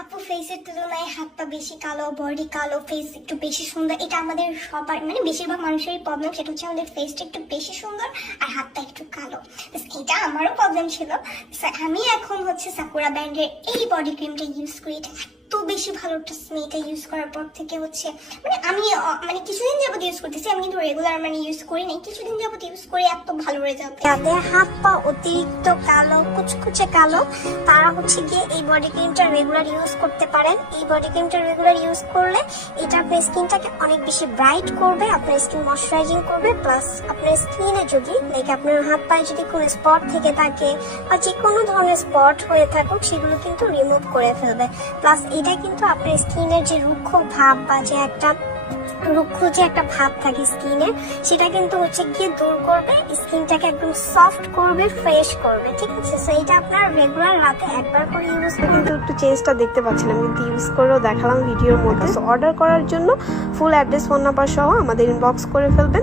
আপু ফেসের তুলনায় হাত পা বেশি কালো বডি কালো ফেস একটু বেশি সুন্দর। এটা আমাদের সবার মানে বেশিরভাগ মানুষেরই প্রবলেম সেটা হচ্ছে আমাদের ফেসটা একটু বেশি সুন্দর আর হাতটা একটু কালো। এটা আমারও প্রবলেম ছিল। আমি এখন হচ্ছে সাকুরা ব্র্যান্ডের এই বডি ক্রিমটা ইউজ করি। এটা এত বেশি ভালো ট্রাস্ট এটা ইউজ করার পর থেকে হচ্ছে মানে আমি মানে কিছুদিন যাবত ইউজ করতেছি, আমি কিন্তু রেগুলার মানে ইউজ করি নাই, কিছুদিন যাবত ইউজ করে এত ভালো রেজাল্ট যাদের হাত পা অতিরিক্ত কালো, কুচকুচে কালো, তারা হচ্ছে গিয়ে এই বডি ক্রিমটা রেগুলার ইউজ করতে পারেন। এই বডি ক্রিমটা রেগুলার ইউজ করলে এটা আপনার স্কিনটাকে অনেক বেশি ব্রাইট করবে, আপনার স্কিন ময়শ্চারাইজিং করবে প্লাস আপনার স্কিনে যদি লাইক আপনার হাত পায়ে যদি কোনো স্পট থেকে থাকে, বা যে কোনো ধরনের স্পট হয়ে থাকুক, সেগুলো কিন্তু রিমুভ করে ফেলবে। প্লাস এটা কিন্তু আপনার স্কিনের যে রুক্ষ ভাব বা যে একটা রুক্ষ যে একটা ভাব থাকে স্কিনে সেটা কিন্তু হচ্ছে গিয়ে দূর করবে স্কিনটাকে একদম সফট করবে ফ্রেশ করবে ঠিক আছে? সো এটা আপনার রেগুলার রাতে একবার করে ইউজ করবে কিন্তু একটু চেঞ্জটা দেখতে পাচ্ছেন। আমি কিন্তু ইউজ করেও দেখালাম ভিডিওর মধ্যে। সো অর্ডার করার জন্য ফুল অ্যাড্রেস ফোন নাম্বার সহ আমাদের ইনবক্স করে ফেলবেন।